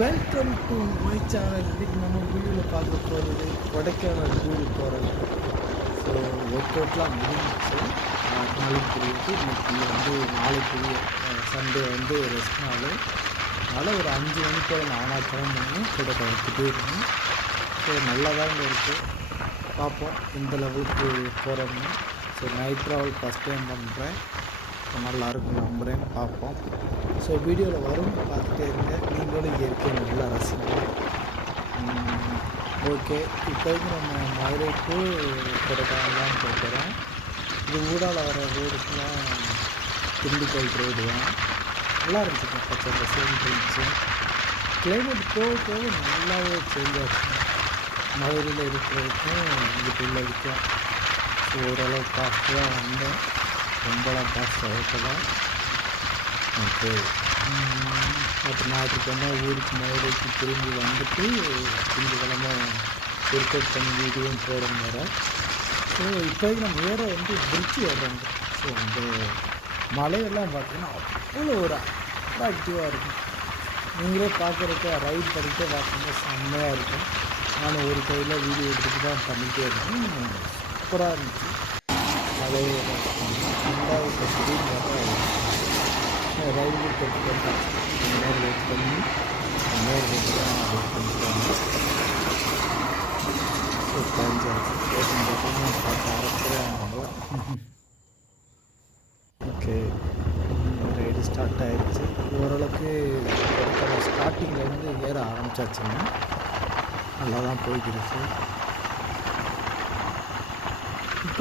Welcome to my channel இன்னைக்கு நம்ம வீடியோவில் பார்க்க போகிறது கொடைக்கானல் டூர் போகிறது ஸோ ஒர்க் அவுட்லாம் முடிஞ்சிச்சு. நாளைக்கு புரியுது இன்னைக்கு வந்து நாளைக்கு சண்டே வந்து ரெஸ்ட் நாள். அதனால் ஒரு அஞ்சு மணிக்கு நானாக கிளம்பணும் கூட கலந்துட்டு ஸோ நல்லா தான் இருக்குது பார்ப்போம் இந்த லெவலுக்கு போகிறோம்னு so night travel first time பண்ணுறேன் நல்லாயிருக்கும் நம்புகிறேன் பார்ப்போம். ஸோ வீடியோவில் வரும் பார்த்துட்டே இருங்க. நீங்களும் இயற்கையை நல்லா ரசிங்க. ஓகே இப்போதைக்கு நம்ம மதுரை டு கொடைக்கானல் தான் போகிறோம் இது ஊடால வர ரோடுக்குலாம் திண்டுக்கல் ரோடு தான். நல்லா இருந்துச்சு பச்சை பசேன்னு இருந்துச்சு கிளைமேட் போக போக நல்லாவே சேஞ்ச் ஆச்சு. மதுரையில் இருக்கிறதுக்கும் இங்கிட்டு உள்ளதுக்கும் ஸோ ஓரளவு பார்த்து தான் வந்தேன். ரொம்பலாம் காசு ஆகல ஓகே அப்புறம் ஞாயிற்றுக்கிழமை ஊருக்கு மதுரைக்கு திரும்பி வந்துட்டு திங்கக்கிழமை ஒர்க் அவுட் பண்ணி வீடியோவும் போடணும் வேறு. ஸோ இப்போதைக்கு நம்ம ஏற வந்து பிரிட்ஜ் ஏறுறாங்க ஸோ அந்த மலையெல்லாம் பார்த்தீங்கன்னா அவ்வளோ ஒரு அட்ராக்டிவாக இருக்கும். நீங்களே பார்க்குறக்க ரைட் பண்ணிட்டே பார்த்தீங்கன்னா செம்மையாக இருக்கும். நானும் ஒரு கையில் வீடியோ எடுத்துகிட்டு தான் பண்ணிகிட்டே இருக்கேன் சூப்பராக இருந்துச்சு. மலையை ரெண்டாவது கட்டி ரயில்வே கட்டு இந்த மாதிரி வெயிட் பண்ணி அந்த வெயிட் தான் வெயிட் பண்ணிக்கிறாங்க பார்த்தீங்கன்னா பார்த்து ஓகே. ரைடு ஸ்டார்ட் ஆகிடுச்சு ஓரளவுக்கு ஸ்டார்டிங்லேருந்து ஏற ஆரம்பிச்சாச்சுங்க. நல்லா தான் போய்க்கிடுச்சு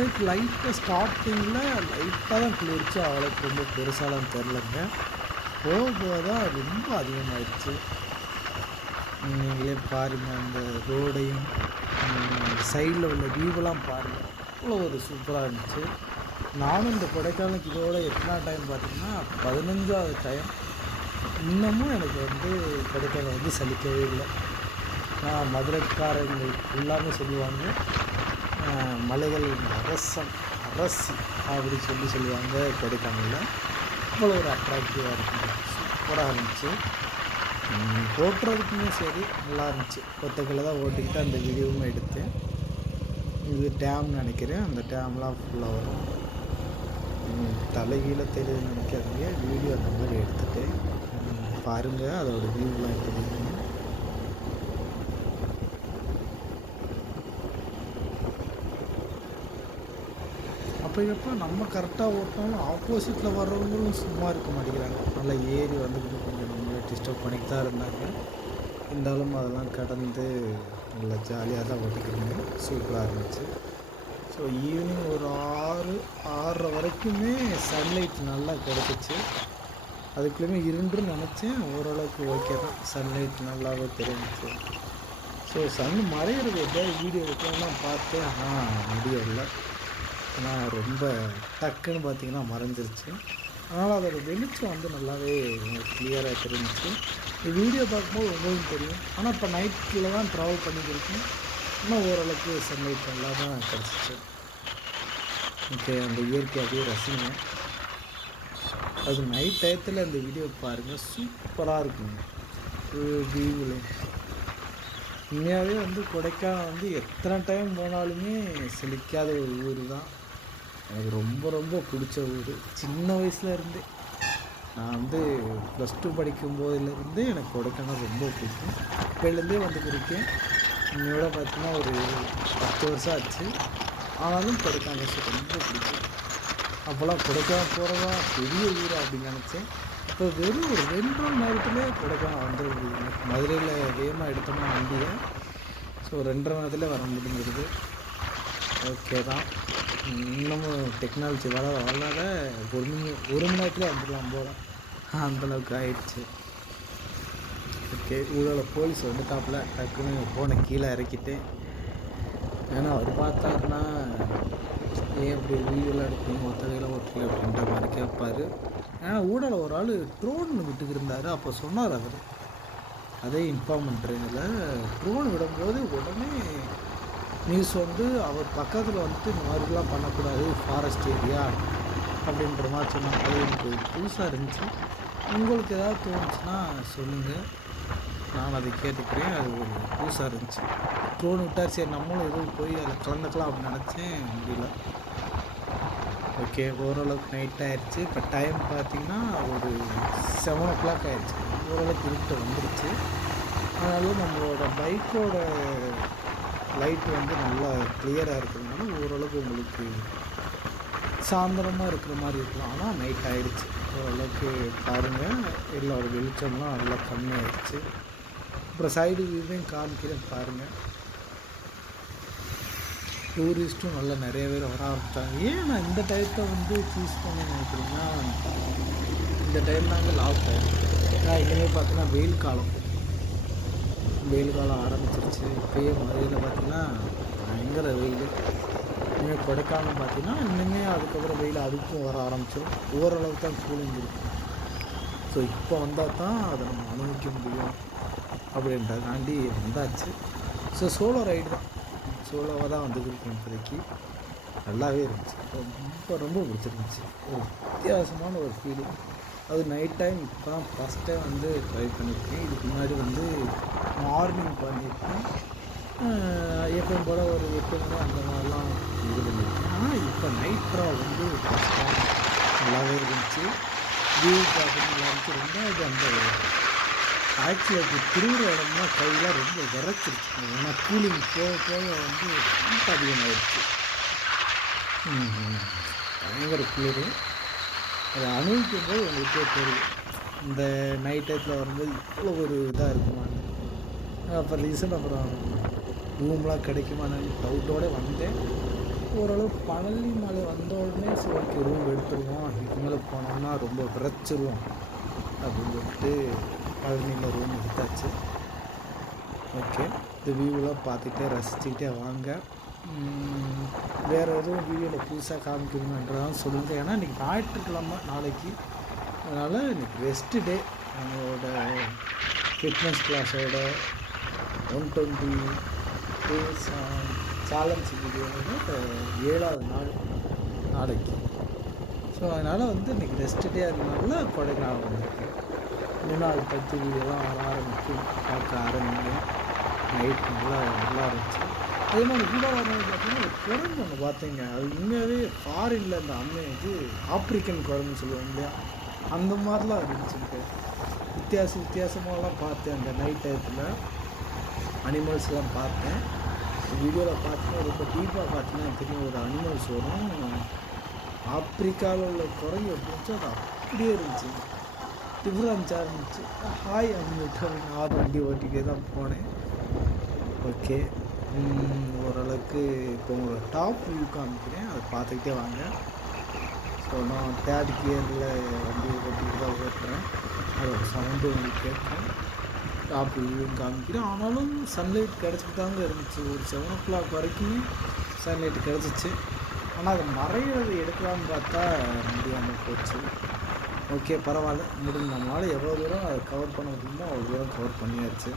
இப்போ லைட்டாக ஸ்டார்டிங்கில் லைட்டாக தான் குளிர்ச்சி அவ்வளோக்கு ரொம்ப பெருசாலாம் தெரிலங்க போக போக தான் ரொம்ப அதிகமாகிடுச்சு நீங்களே பாருங்கள் அந்த ரோடையும் சைடில் உள்ள வியூவெல்லாம் பாருங்கள் அவ்வளோ ஒரு சூப்பராக இருந்துச்சு. நானும் இந்த கொடைக்கானலுக்கு இதோட எத்தனை டைம் பார்த்தீங்கன்னா பதினஞ்சாவது டைம் இன்னமும் எனக்கு வந்து கொடைக்கானல் வந்து சலிக்கவே இல்லை. நான் மதுரைக்காரங்க எல்லாமே சொல்லுவாங்க. மலைகளின் அரசன் அரசி அப்படி சொல்லி சொல்லுவாங்க கொடைக்கானலில். அவ்வளோ ஒரு அட்ராக்டிவாக இருக்கும். சூப்பராக இருந்துச்சு. ஓட்டுறதுக்குமே சரி நல்லா இருந்துச்சு. ஒத்தக்கில் தான் ஓட்டிக்கிட்டு அந்த வீடியோவும் எடுத்தேன். இது டேம் நினைக்கிறேன். அந்த டேம்லாம் ஃபுல்லாக வரும். தலைகீழ தெரியுது நினைக்காதீங்க. வீடியோ அந்த மாதிரி எடுத்துகிட்டு பாருங்கள் அதோடய வியூலாம் எப்படி அப்போ எப்போ நம்ம கரெக்டாக ஓட்டினாலும் ஆப்போசிட்டில் வர்றவங்களும் சும்மா இருக்க மாட்டேங்கிறாங்க. நல்லா ஏறி வந்துக்கிட்டு கொஞ்சம் நம்மளை டிஸ்டர்ப் பண்ணிட்டு தான் இருந்தாங்க. இருந்தாலும் அதெல்லாம் கடந்து நல்லா ஜாலியாக தான் ஓட்டிக்கிறீங்க சூப்பராக இருந்துச்சு. ஸோ ஈவினிங் ஒரு ஆறு ஆறரை வரைக்குமே சன்லைட் நல்லா கிடச்சிச்சு. அதுக்குள்ளேயுமே இருண்டுன்னு நினச்சேன். ஓரளவுக்கு ஓகே தான். சன்லைட் நல்லாவே தெரிஞ்சிச்சு. ஸோ சன் மறையிறது எப்படியாவது வீடியோ எடுக்கணும்லாம் பார்த்தேன். ஆனால் முடியலை. ஆனால் ரொம்ப டக்குன்னு பார்த்தீங்கன்னா மறைஞ்சிருச்சு. அதனால் அதோடய வெளிச்சம் வந்து நல்லாவே கிளியராக தெரிஞ்சிச்சு. இந்த வீடியோ பார்க்கும்போது உங்களுக்கும் தெரியும். ஆனால் இப்போ நைட்டில் தான் ட்ராவல் பண்ணிக்கிருக்கேன் இன்னும் ஓரளவுக்கு சன்லைட் நல்லா தான் கிடச்சிச்சு. ஓகே அந்த இயற்கை அப்படியே ரசிங்க. அது நைட் டயத்தில் அந்த வீடியோ பாருங்கள் சூப்பராக இருக்குங்க. வியூவில் உண்மையாகவே வந்து கொடைக்கானல் வந்து எத்தனை டைம் போனாலுமே செழிக்காத ஒரு ஊர் தான் எனக்கு ரொம்ப ரொம்ப பிடிச்ச ஊர். சின்ன வயசுலேருந்தே நான் வந்து ப்ளஸ் டூ படிக்கும் போதுலேருந்தே எனக்கு கொடைக்கானல் ரொம்ப பிடிக்கும். இப்போலேருந்தே வந்து பிடிக்கும் என்னோட பார்த்தீங்கன்னா ஒரு பத்து வருஷம் ஆச்சு. ஆனாலும் கொடைக்கானல் ரொம்ப பிடிக்கும். அப்போல்லாம் கொடைக்கானல் போகிறதா பெரிய ஊர் அப்படின்னு நினச்சேன். இப்போ வெறும் ஒரு ரெண்டு மணி நேரத்துலேயே கொடைக்கானல் வந்துடுது எனக்கு மதுரையில் வேகமாக எடுத்தோம்னா வண்டியை ஸோ ரெண்டரை மணி நேரத்தில் வர முடிஞ்சிருது. ஓகே தான். இன்னமும் டெக்னாலஜி வளர வளர ஒரு மணி ஒரு மணி நேரத்தில் வந்துடலாம் போல. அந்தளவுக்கு ஆயிடுச்சு. ஓகே ஊழல போலீஸ் வந்துட்டாப்புல. டக்குன்னு ஃபோனை கீழே இறக்கிட்டேன். ஏன்னா அவர் பார்த்தாருன்னா ஏன் இப்படி வீடியோலாம் எடுக்கணும் மொத்த கையில் ஓட்டுறீங்க அப்படின்ற மாதிரி கேட்பார். ஏன்னா ஊடல ஒரு ஆள் ட்ரோன் விட்டுக்கு இருந்தார் அப்போ சொன்னார் அவர். அதே இன்ஃபார்ம் பண்ணுறதுல ட்ரோன் விடும்போது உடனே நியூஸ் வந்து அவர் பக்கத்தில் வந்துட்டு இந்த மாதிரிலாம் பண்ணக்கூடாது ஃபாரஸ்ட் ஏரியா அப்படின்ற மாதிரி சொன்னாங்க. அது எனக்கு புதுசாக இருந்துச்சு. உங்களுக்கு ஏதாவது தோணுச்சுன்னா சொல்லுங்கள் நான் அதை கேட்டுக்கிறேன். அது ஒரு புதுசாக இருந்துச்சு. ட்ரோன் விட்டார். சரி நம்மளும் எதுவும் போய் அதில் கலந்துக்கலாம் அப்படின்னு நினச்சேன். முடியல. ஓகே ஓரளவுக்கு நைட் ஆயிடுச்சு இப்போ டைம் பார்த்தீங்கன்னா ஒரு செவன் ஓ கிளாக் ஆயிடுச்சு ஓரளவுக்கு இருக்கிட்ட வந்துருச்சு. அதனால நம்மளோட பைக்கோட லைட் வந்து நல்லா கிளியராக இருக்கிறதுனால ஓரளவுக்கு உங்களுக்கு சாயந்தரமாக இருக்கிற மாதிரி இருக்கலாம். ஆனால் நைட் ஆகிடுச்சு ஓரளவுக்கு பாருங்கள் எல்லாரோட வெளிச்சம்லாம் நல்லா கம்மியாயிடுச்சு அப்புறம் சைடு வியூவையும் காமிக்கிறேன் பாருங்கள் டூரிஸ்ட்டும் நல்லா நிறைய பேர் வர ஆரம்பித்தாங்க ஏன் நான் இந்த டயத்தை வந்து சூஸ் பண்ண இந்த டைம் நாங்கள் லாக் டைம் நான் இனிமேல் பார்த்தீங்கன்னா வெயில் காலம். வெயில் காலம் ஆரம்பிச்சிருச்சு. இப்போயே மதுரையில் பார்த்தீங்கன்னா பயங்கர வெயில். இனிமேல் கொடைக்கானல் பார்த்திங்கன்னா இன்னுமே அதுக்கப்புறம் வெயில் அதுக்கும் வர ஆரம்பிச்சிடும் ஓரளவுக்கு தான் கூலிங் இருக்கும். ஸோ இப்போ வந்தால் தான் அதை நம்ம அனுபவிக்க முடியும் அப்படின்றதாண்டி வந்தாச்சு. ஸோ சோலோ ரைடு தான். சோலோவாக தான் வந்துருக்கேன் இப்போதைக்கு. நல்லாவே இருந்துச்சு. ரொம்ப ரொம்ப பிடிச்சிருந்துச்சு. ஒரு வித்தியாசமான ஒரு ஃபீலிங் அது நைட் டைம் இப்போ தான் ஃபஸ்ட் டைம் வந்து ட்ரை பண்ணியிருக்கேன் இதுக்கு முன்னாடி வந்து மார்னிங் பண்ணியிருக்கேன் எப்பவும் போல் ஒரு எட்டு மணி அந்த மாதிரிலாம் இது பண்ணியிருக்கேன் ஆனால் இப்போ நைட் ட்ராவல் வந்து ஃபஸ்ட் டைம் நல்லாவே இருந்துச்சு. வியூ பார்க்கணும் நல்லா இருந்துச்சு. ரெண்டாவது அந்த ஆக்சுவலாக அது திருவுற இடம்னா கையெல்லாம் ரொம்ப விரைச்சிருச்சு. ஏன்னா கூலிங் போக போக வந்து ரொம்ப அதிகமாகிடுச்சு பயங்கர குளிர். அதை அனுபவிக்கும் போது உங்களுக்கே தெரியும். இந்த நைட் டைத்தில் வரும்போது இவ்வளோ ஒரு இதாக இருக்குமான்னு அப்புறம் ரீசன் அப்புறம் ரூம்லாம் கிடைக்குமான்னு டவுட்டோடு வந்தேன். ஓரளவு பழனி மலை வந்த உடனே சரி ஓகே ரூம் எடுத்துருவோம். இதுக்கு மேலே போனோம்னா ரொம்ப விரைச்சிருவோம் அப்படின்னு சொல்லிட்டு பழனியில் ரூம் எடுத்தாச்சு. ஓகே இந்த வியூவெலாம் பார்த்துக்கிட்டே ரசிச்சுக்கிட்டே வாங்க. வேறு எதுவும் வீடியோவில் புதுசாக காமிக்கணுன்றதான் சொல்லுங்கள் ஏன்னா இன்றைக்கி ஞாயிற்றுக்கிழமை நாளைக்கு. அதனால் இன்றைக்கி ரெஸ்ட்டு டே நம்மளோட ஃபிட்னஸ் கிளாஸோட ஒன் டுவெண்ட்டி டேஸ் சேலஞ்ச் வீடியோட ஏழாவது நாள் நாளைக்கு. ஸோ அதனால் வந்து இன்றைக்கி ரெஸ்ட் டே அதனால கொடைக்கானல் வந்திருக்கேன் மூணாவது பத்து வீடியோலாம் வர ஆரம்பிக்கும் பார்க்க ஆரம்பிங்க நைட் நல்லா நல்லா இருந்துச்சு. அதே மாதிரி கூட பார்த்தீங்கன்னா குரங்கு ஒன்று பார்த்தீங்க. அது உண்மையாகவே ஃபாரினில் அந்த அம்மை இது ஆப்பிரிக்கன் குரங்குன்னு சொல்லுவாங்க இல்லையா? அந்த மாதிரிலாம் இருந்துச்சுட்டு வித்தியாச வித்தியாசமாலாம் பார்த்தேன் அந்த நைட் டயத்தில் அனிமல்ஸ்லாம் பார்த்தேன். வீடியோவில் பார்த்தீங்கன்னா ரொம்ப டீப்பாக பார்த்தீங்கன்னா தெரியும் ஒரு அனிமல்ஸ் வரும். ஆப்பிரிக்காவில் உள்ள குரங்கு எப்படிச்சோ அது அப்படியே இருந்துச்சு. டிஃப்ரென்ஸாக இருந்துச்சு. ஹாய் அப்படின்னு ஆறு வண்டி ஓட்டிகிட்டே தான் போனேன். ஓகே ஓரளவுக்கு இப்போ உங்களை டாப் வியூ காமிக்கிறேன். அதை பார்த்துக்கிட்டே வாங்க. ஸோ நான் தேர்ட் கியரில் வண்டி ஓட்டிக்கிட்டு தான் ஓட்டுறேன். அதோட சவுண்டு உங்களுக்கு கேட்கும். டாப் வியூவும் காமிக்கிறேன். ஆனாலும் சன்லைட் கிடச்சிட்டு தாங்க இருந்துச்சு. ஒரு செவன் ஓ கிளாக் வரைக்கும் சன்லைட் கிடச்சிச்சு. ஆனால் அது மறையிறது எடுக்கலாம்னு பார்த்தா முடியாமல் போச்சு. ஓகே பரவாயில்ல. முடிஞ்ச நம்மளால் எவ்வளோ தூரம் அதை கவர் பண்ண முடியுமோ அவ்வளோ தூரம் கவர் பண்ணியாச்சு.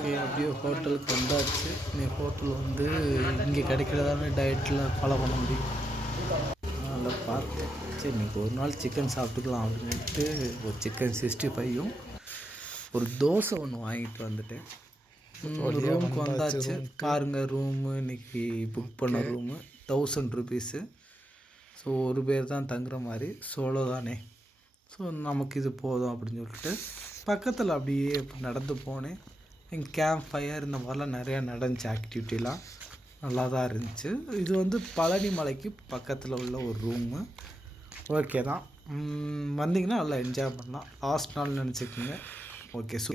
ஓகே அப்படியே ஹோட்டலுக்கு வந்தாச்சு நீ ஹோட்டல் வந்து இங்கே கிடைக்கிறதான டயட்டில் ஃபாலோ பண்ண முடியும். அதனால் பார்த்தேன். சரி இன்னைக்கு ஒரு நாள் சிக்கன் சாப்பிட்டுக்கலாம் அப்படின்ட்டு ஒரு சிக்கன் சிக்ஸ்டி ஃபைவும் ஒரு தோசை ஒன்று வாங்கிட்டு வந்துட்டேன். ரூமுக்கு வந்தாச்சு பாருங்க ரூமு இன்னைக்கு புக் பண்ண ரூமு தௌசண்ட் ருபீஸு ஸோ ஒரு பேர் தான் தங்குற மாதிரி. சோலோ தானே ஸோ நமக்கு இது போதும் அப்படின்னு சொல்லிட்டு பக்கத்தில் அப்படியே நடந்து போனேன். கேம்ப் ஃபயர் இந்த மாதிரிலாம் நிறையா நடந்துச்சு ஆக்டிவிட்டிலாம் நல்லா தான் இருந்துச்சு. இது வந்து பழனி மலைக்கு பக்கத்தில் உள்ள ஒரு ரூமு ஓகே தான். வந்தீங்கன்னா நல்லா என்ஜாய் பண்ணலாம். லாஸ்ட் நாள் நினச்சிக்கோங்க. ஓகே சூ